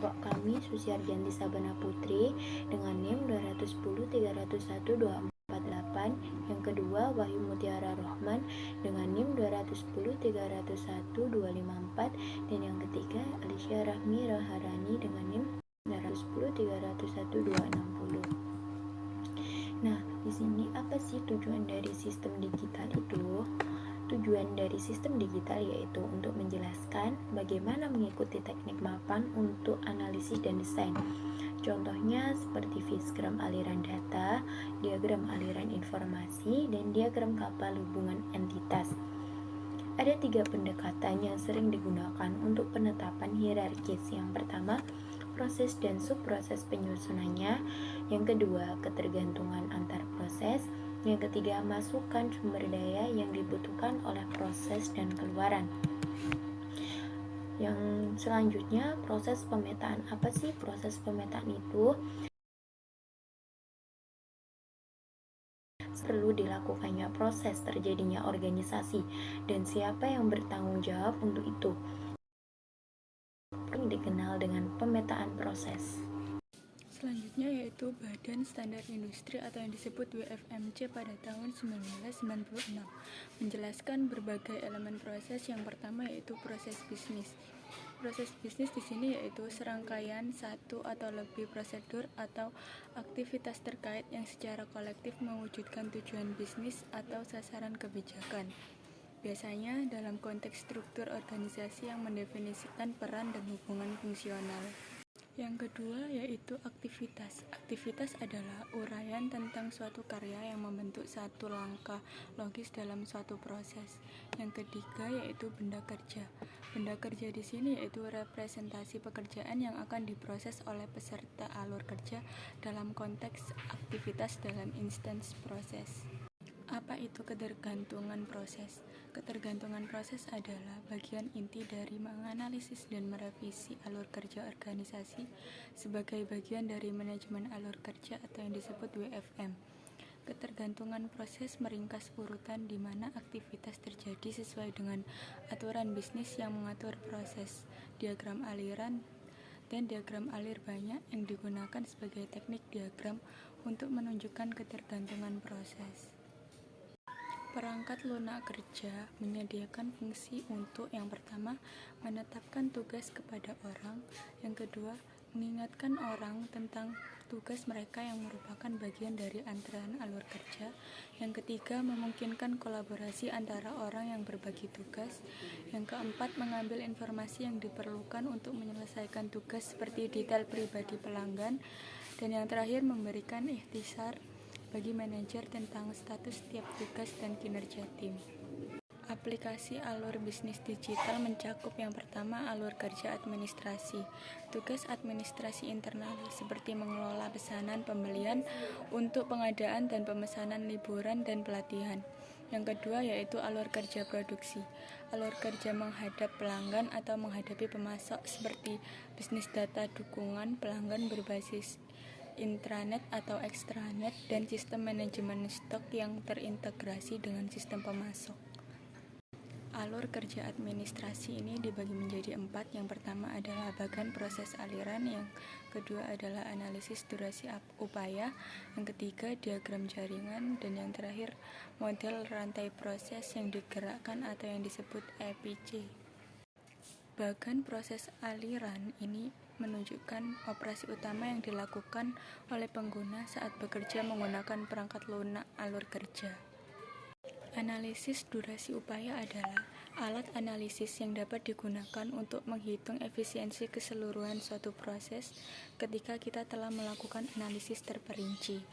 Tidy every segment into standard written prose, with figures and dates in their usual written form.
kelompok kami Susiarjanti Sabana Putri dengan NIM 210301248, yang kedua Wahyu Mutiara Rohman dengan NIM 210301254, dan yang ketiga Alisya Rahmi Raharani dengan NIM 210301260. Nah, di sini apa sih tujuan dari sistem digital itu? Tujuan dari sistem digital yaitu untuk menjelaskan bagaimana mengikuti teknik mapan untuk analisis dan desain. Contohnya seperti diagram aliran data, diagram aliran informasi, dan diagram kapal hubungan entitas. Ada 3 pendekatan yang sering digunakan untuk penetapan hierarkis. Yang pertama, proses dan subproses penyusunannya. Yang kedua, ketergantungan antar proses. Yang ketiga, masukan sumber daya yang dibutuhkan oleh proses dan keluaran. Yang selanjutnya, proses pemetaan. Apa sih proses pemetaan itu? Perlu dilakukannya proses terjadinya organisasi dan siapa yang bertanggung jawab untuk itu. Ini dikenal dengan pemetaan proses. Selanjutnya yaitu Badan Standar Industri atau yang disebut WFMC pada tahun 1996 menjelaskan berbagai elemen proses. Yang pertama yaitu proses bisnis. Proses bisnis di sini yaitu serangkaian satu atau lebih prosedur atau aktivitas terkait yang secara kolektif mewujudkan tujuan bisnis atau sasaran kebijakan. Biasanya dalam konteks struktur organisasi yang mendefinisikan peran dan hubungan fungsional. Yang kedua yaitu aktivitas. Aktivitas adalah uraian tentang suatu karya yang membentuk satu langkah logis dalam suatu proses. Yang ketiga yaitu benda kerja. Benda kerja di sini yaitu representasi pekerjaan yang akan diproses oleh peserta alur kerja dalam konteks aktivitas dalam instance proses. Apa itu ketergantungan proses? Ketergantungan proses adalah bagian inti dari menganalisis dan merevisi alur kerja organisasi sebagai bagian dari manajemen alur kerja atau yang disebut WFM. Ketergantungan proses meringkas urutan di mana aktivitas terjadi sesuai dengan aturan bisnis yang mengatur proses. Diagram aliran dan diagram alir banyak yang digunakan sebagai teknik diagram untuk menunjukkan ketergantungan proses. Perangkat lunak kerja menyediakan fungsi untuk yang pertama, menetapkan tugas kepada orang, yang kedua, mengingatkan orang tentang tugas mereka yang merupakan bagian dari antrean alur kerja, yang ketiga, memungkinkan kolaborasi antara orang yang berbagi tugas, yang keempat, mengambil informasi yang diperlukan untuk menyelesaikan tugas seperti detail pribadi pelanggan, dan yang terakhir, memberikan ikhtisar bagi manajer tentang status setiap tugas dan kinerja tim. Aplikasi alur bisnis digital mencakup yang pertama alur kerja administrasi. Tugas administrasi internal seperti mengelola pesanan pembelian untuk pengadaan dan pemesanan liburan dan pelatihan. Yang kedua yaitu alur kerja produksi. Alur kerja menghadap pelanggan atau menghadapi pemasok seperti bisnis data dukungan pelanggan berbasis intranet atau extranet dan sistem manajemen stok yang terintegrasi dengan sistem pemasok. Alur kerja administrasi ini dibagi menjadi 4. Yang pertama adalah bagan proses aliran, yang kedua adalah analisis durasi upaya, yang ketiga diagram jaringan, dan yang terakhir model rantai proses yang digerakkan atau yang disebut EPC. Bagan proses aliran ini menunjukkan operasi utama yang dilakukan oleh pengguna saat bekerja menggunakan perangkat lunak alur kerja. Analisis durasi upaya adalah alat analisis yang dapat digunakan untuk menghitung efisiensi keseluruhan suatu proses ketika kita telah melakukan analisis terperinci.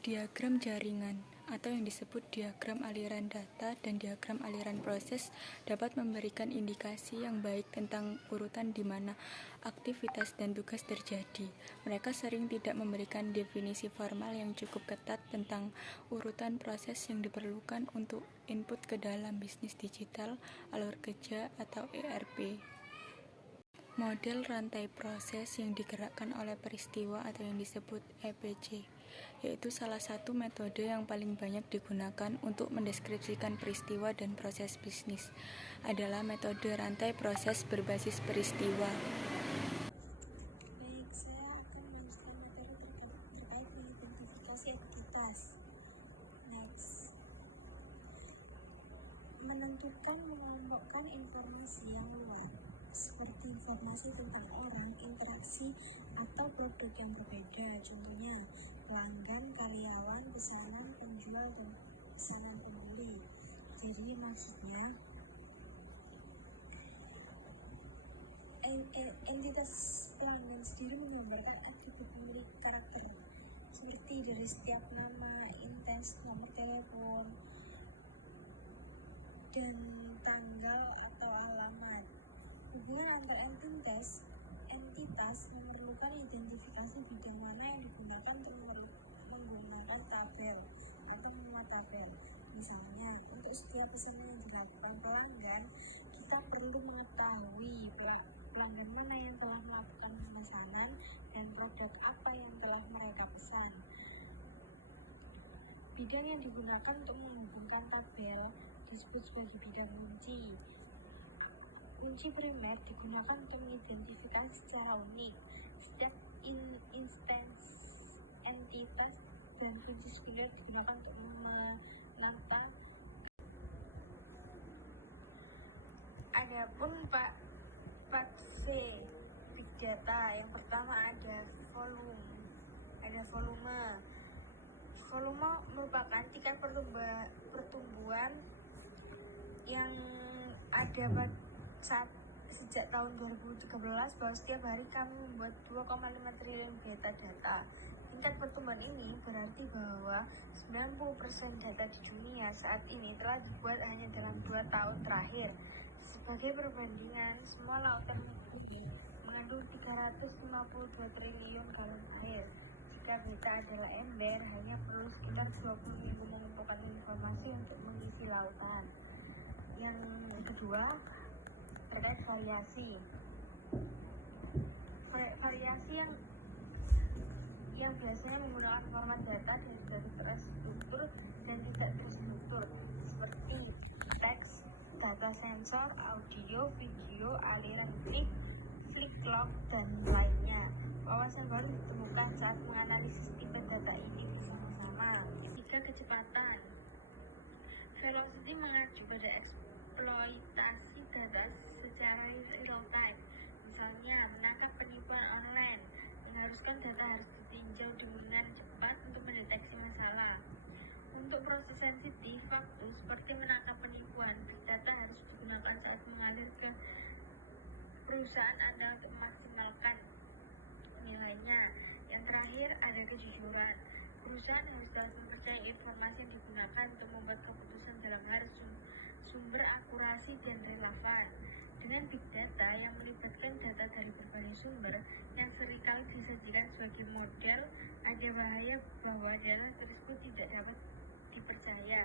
Diagram jaringan atau yang disebut diagram aliran data dan diagram aliran proses dapat memberikan indikasi yang baik tentang urutan di mana aktivitas dan tugas terjadi. Mereka sering tidak memberikan definisi formal yang cukup ketat tentang urutan proses yang diperlukan untuk input ke dalam bisnis digital, alur kerja, atau ERP. Model rantai proses yang digerakkan oleh peristiwa atau yang disebut EPC, yaitu salah satu metode yang paling banyak digunakan untuk mendeskripsikan peristiwa dan proses bisnis, adalah metode rantai proses berbasis peristiwa. identitas. Next, mengelompokkan informasi yang luas seperti informasi tentang orang, interaksi, atau produk yang berbeda. Contohnya, pelanggan, karyawan, pesanan, penjual, dan pesanan pembeli. Jadi maksudnya, entitas pelanggan sendiri menggambarkan atribut pemilik karakter seperti dari setiap nama, intens, nomor telepon, dan tanggal atau alamat. Hubungan antar entitas memerlukan identifikasi bidang mana yang digunakan untuk menggunakan tabel atau nama tabel. Misalnya, untuk setiap pesanan yang dilakukan pelanggan, kita perlu mengetahui pelanggan mana yang telah melakukan pemesanan dan produk apa yang telah mereka pesan. Bidang yang digunakan untuk menghubungkan tabel disebut sebagai bidang kunci. Kunci primer digunakan untuk mengidentifikasi secara unik setiap instance entitas, dan kunci sekunder digunakan untuk menata. Adapun part C, big data, yang pertama ada volume. Volume merupakan tingkat pertumbuhan yang ada sejak tahun 2013 bahwa setiap hari kami membuat 2,5 triliun beta data. Tingkat pertumbuhan ini berarti bahwa 90% data di dunia saat ini telah dibuat hanya dalam 2 tahun terakhir. Sebagai perbandingan, semua lautan bumi mengandung 352 triliun galon air. Jika beta adalah ember, hanya perlu sekitar 20.000 mengumpulkan informasi untuk mengisi lautan. Yang kedua, terkait variasi. Variasi yang biasanya menggunakan format data dari terstruktur dan tidak terstruktur, seperti teks, data sensor, audio, video, aliran flip-flop, dan lainnya. Wawasan baru ditemukan saat menganalisis tipe data ini bersama-sama. 3. Kecepatan. Velocity mengacu pada eksploitasi data secara real time. Misalnya, menangkap penipuan online mengharuskan data harus ditinjau dengan cepat untuk mendeteksi masalah. Untuk proses sensitif waktu seperti menangkap penipuan, data harus digunakan saat mengalir ke perusahaan Anda untuk memaksimalkan nilainya. Yang terakhir, ada kejujuran. Perusahaan harus dapat mempercayai informasi yang digunakan untuk membuat keputusan dalam hal sumber akurasi dan relevan. Dengan big data yang melibatkan data dari berbagai sumber yang seringkali disajikan sebagai model, ada bahaya bahwa data tersebut tidak dapat dipercaya.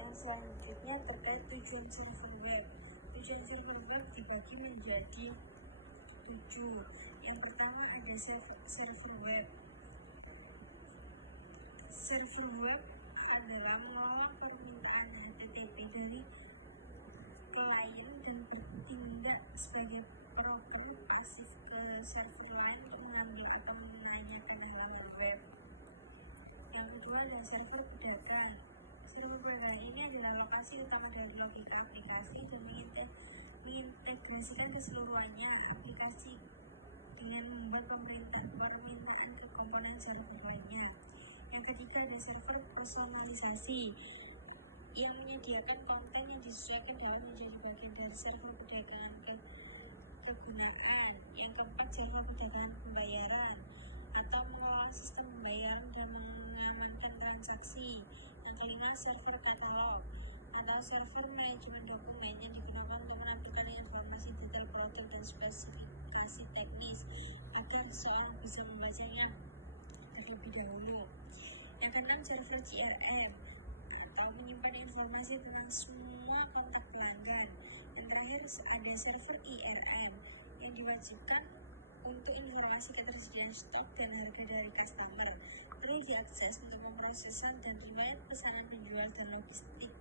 Yang selanjutnya terkait tujuan server web. Tujuan server web dibagi menjadi 7. Yang pertama ada server web. Server web adalah mengelola permintaan HTTP dari klien dan bertindak sebagai broker pasif ke server lain untuk mengambil atau menanyakan halaman web. Yang kedua adalah server pedagang. Server pedagang ini adalah lokasi utama dari logika aplikasi dan mengintegrasikan keseluruhannya aplikasi dengan membuat permintaan ke komponen server lainnya. Yang ketiga ada server personalisasi yang menyediakan konten yang disesuaikan dalam menjadi bagian dari server perdagangan kegunaan. Yang keempat server perdagangan pembayaran atau mengelola sistem pembayaran dan mengamankan transaksi. Yang kelima server katalog atau server manajemen dokumen yang digunakan untuk menampilkan informasi detail produk dan spesifikasi teknis agar seseorang bisa membacanya terlebih dahulu. Yang keenam server CRM atau menyimpan informasi tentang semua kontak pelanggan. Yang terakhir ada server IRM yang diwajibkan untuk informasi ketersediaan stok dan harga dari customer. Perlu diakses untuk pemrosesan dan riwayat pesanan penjual dan logistik